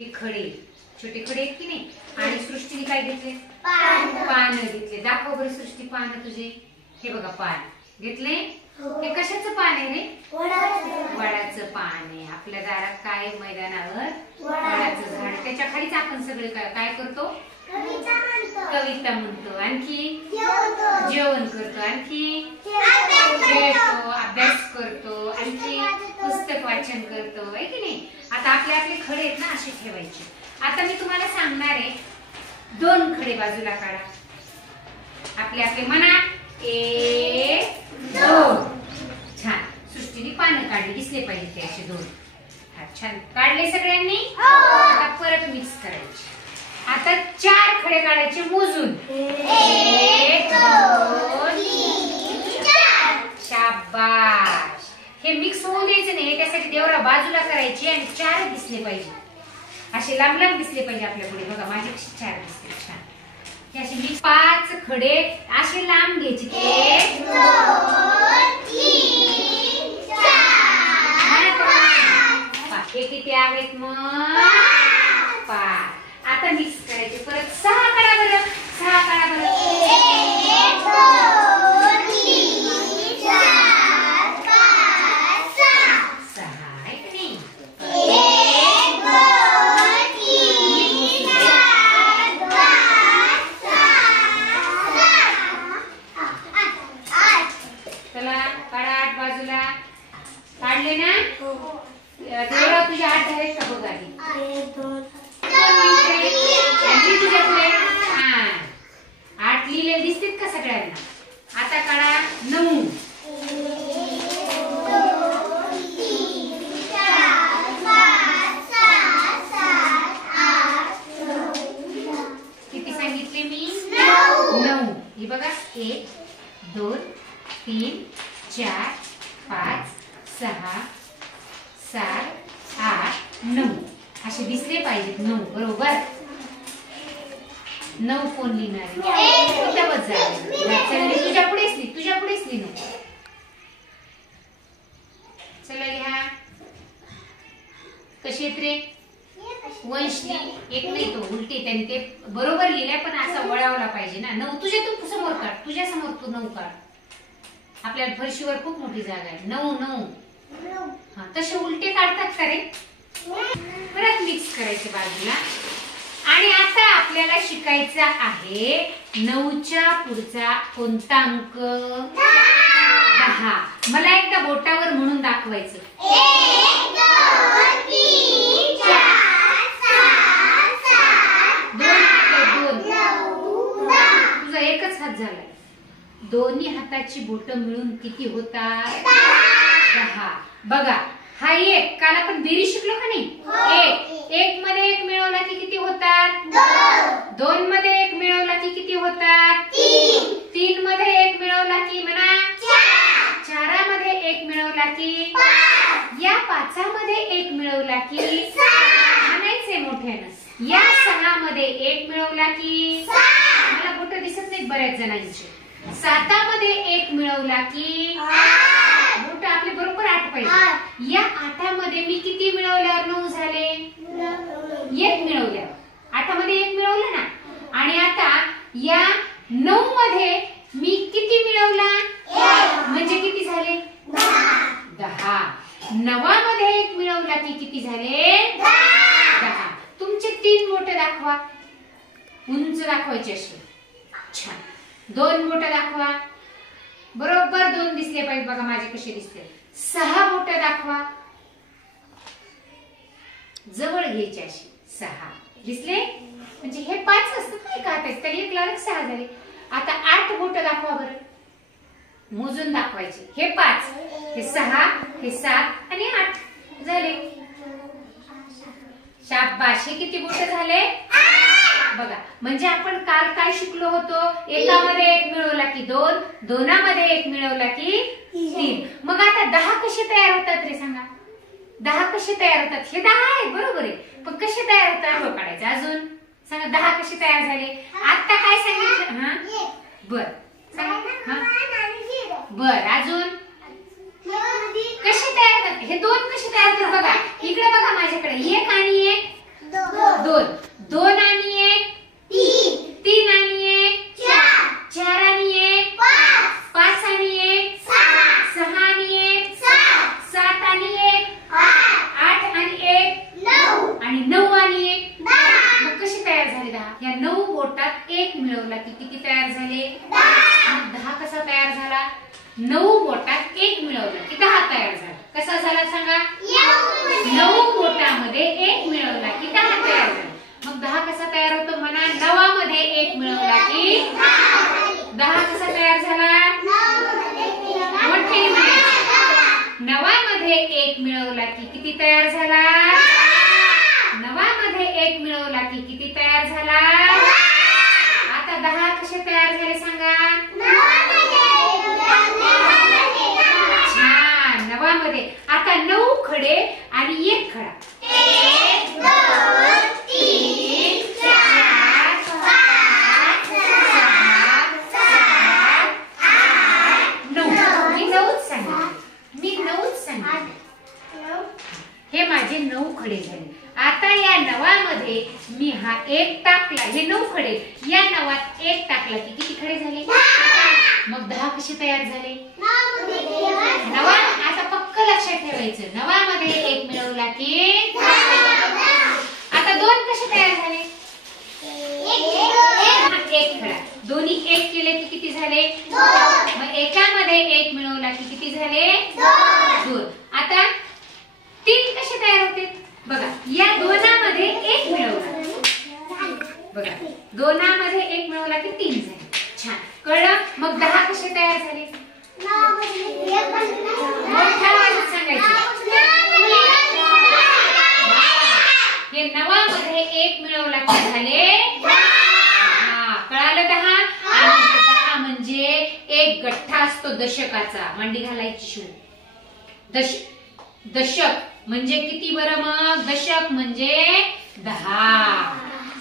हे खडे छोटे खडे आहेत की नाही आणि सृष्टीने काय घेतले पान घेतले दाखव बरं सृष्टी पान तुझे हे बघा पान घेतले हे कशाचं पान आहे रे वडाचं पान आहे आपल्या दारात काय मैदानावर वडाचं झाड त्याच्या खालीच आपण सगळे काय करतो कविता म्हणतो आणखी जेवण करतो आणखी खेळतो अभ्यास करतो आणखी पुस्तक वाचन करतो आहे की नाही आता आपले खडे आहेत ना असे ठेवायचे आता मी तुम्हाला सांगणार आहे दोन खडे बाजूला काढा आपले म्हणा 1 2 छान सृष्टीने पानं काढली दिसले पाहिजे ते असे दोन छान काढले सगळ्यांनी आता परत मिक्स करायचे आता 4 खडे काढायचे मोजून 1 2 3 4 शाबाश हे मिक्स होऊ द्यायचं नाही त्यासाठी देवरा बाजूला करायची आणि 4 दिसले पाहिजे असे लांब लांब दिसले पाहिजे आपल्या पुढे बघा माझे 4 दिसले छान हे असे मी 5 खडे असे लांब घ्यायचे 1 2 3 4 हे किती आहेत मग 5 आता मिक्स करायचे परत 6 करा बरं 6 करा बरं 1 2 3 4 5 6 आहे की नाही 1 2 3 4 5 6 चला काढा 8 बाजूला काढले ना देवरा तुझ्या 8 झाले का बघ आधी 1 2 8 लिहिले दिसतात का सगळ्यांना आता काढा 9 किती सांगितले मी 9 हे बघा 1 2 3 4 5 6 7 8 9 असे दिसले पाहिजेत 9 बरोबर 9 कोण लिहिणार तुझ्या पुढेच लिहि चला लिहा कशी येत रे वंशली एक नाही तो उलटी त्यांनी ते बरोबर लिहिल्या पण असा वळावला पाहिजे ना 9 तुझ्या तू समोर काढ तुझ्या समोर तू 9 काढ आपल्या फरशीवर खूप मोठी जागा आहे 9 हा तसे उलटे काढतात का रे परत मिक्स करायचे बाजूला आणि आता आपल्याला शिकायचा आहे 9च्या पुढचा कोणता अंक 10 मला एकदा बोटावर म्हणून दाखवायचं 1 2 3 4 5 6 2 तुझा एकच हात झालाय दोन्ही हाताची बोट मिळून किती होतात 10 बघा हा एक काल आपण बेरीज शिकलो का नाही एक मध्ये एक मिळवला की किती होतात 2 मध्ये एक मिळवला की किती होतात 3 मध्ये एक मिळवला की म्हणा 4 मध्ये एक मिळवला की 5 या 5 मध्ये एक मिळवला की 6 म्हणायचे मोठ्यानं या 6 मध्ये एक मिळवला की 7 मला बोट दिसत नाहीत बऱ्याच जणांचे 7 मध्ये एक मिळवला की 8 बोट आपले बरोबर 8 पाहिजे या 8 मध्ये मी किती मिळवल्यावर 9 झाले 1 मिळवल्यावर 8 मध्ये 1 मिळवलं ना आणि आता या 9 मध्ये मी किती मिळवला 1 म्हणजे किती झाले 10 9 मध्ये 1 मिळवला की किती झाले 10 तुमचे 3 बोट दाखवा उंच दाखवायचे असे छान 2 बोट दाखवा बरोबर 2 दिसले पाहिजे बघा माझे कसे दिसते 6 बोट दाखवा जवळ घ्यायचे असे 6 दिसले म्हणजे हे 5 असतात नाही का आता तरी एक लाख 6 झाले आता 8 बोट दाखवा बरं मोजून दाखवायचे हे 5 हे 6 हे 7 आणि 8 झाले शाबाश हे किती बोट झाले बघा म्हणजे आपण काल काय शिकलो होतो एकामध्ये 1 मिळवला की 2 दोनामध्ये 1 मिळवला की 3 मग आता 10 कसे तयार होतात रे सांगा 10 कसे तयार होतात हे 10 आहे बरोबर आहे पण कसे तयार होतात हो काढायचं अजून सांगा 10 कसे तयार झाले आता काय सांगितलं हा बर सांगा बर अजून कसे तयार होतात हे 2 कसे तयार होतात बघा इकडे बघा माझ्याकडे 1 आणि 1 एक मिळवला की किती तयार झाले? 10 कसा तयार झाला? 9 बोटात 1 मिळवलं की 10 तयार झाला. कसा झाला सांगा? 9 बोटामध्ये 1 मिळवला की 10 तयार झाला. मग 10 कसा तयार होतो म्हणा? 9 मध्ये 1 मिळवला की 10 कसा तयार झाला? मोठे म्हणायचे. 9 मध्ये 1 मिळवला की किती तयार झाला? 9 मध्ये 1 मिळवला की किती तयार झाला? आता 10 कसे तयार झाले सांगा? छान, 9 मध्ये. आता 9 खडे आणि 1 खडा. 1 2 3 4 5 6 7 8 9. मी 9च सांगितले. हे माझे 9 खडे झाले. आता या 9 मध्ये मी हा 1 टाकला. हे 9 खडे, या 9त 1 टाकला की किती खडे झाले? मग 10 कसे तयार झाले? 9. आता पक्क लक्षात ठेवायचं. 9 मध्ये 1 मिळवला की आता 2 कसे तयार झाले? 1 खडा. दोन्ही 1 केले की किती झाले? 2. मग एकामध्ये 1 मिळवला की किती झाले? 2. आता 3 कसे तयार होते? बघा, या 2मध्ये 1 मिळवला. बघा, 2मध्ये 1 मिळवला की 3 झाले. छान, कळलं? मग 10 कसे तयार झाले? मोठ्या आवाजात सांगायचं. हे 9 मध्ये 1 मिळवला की झाले. कळालं? 10. आणि 10 म्हणजे एक गठ्ठा असतो दशकाचा. मांडी घालायची शिव. दशक म्हणजे किती बरं? मग दशक म्हणजे 10.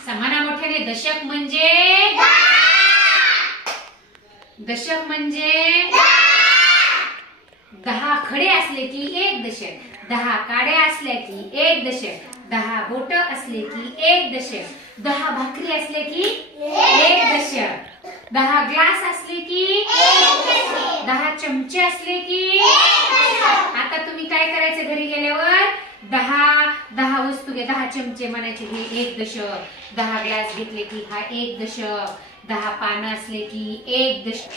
समाना मोठ्याने. दशक म्हणजे 10 खडे असले की 1 दशक. 10 काड्या असल्या की 1 दशक. 10 बोट असले की 1 दशक. 10 भाकरी असले की 1 दशक. 10 ग्लास असले की 10 चमचे असले की. आता तुम्ही काय करायचं घरी गेल्यावर? 10 वस्तू घ्या. 10 चमचे म्हणायचे हे 1 दशक. 10 ग्लास घेतले की हा 1 दशक. 10 पानं असले की 1 दशक.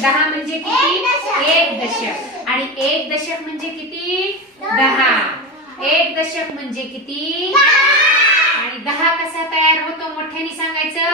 10 म्हणजे किती? 1 दशक. आणि 1 दशक म्हणजे किती? 10. 1 दशक म्हणजे किती? आणि 10 कसा तयार होतो? मोठ्याने सांगायचं.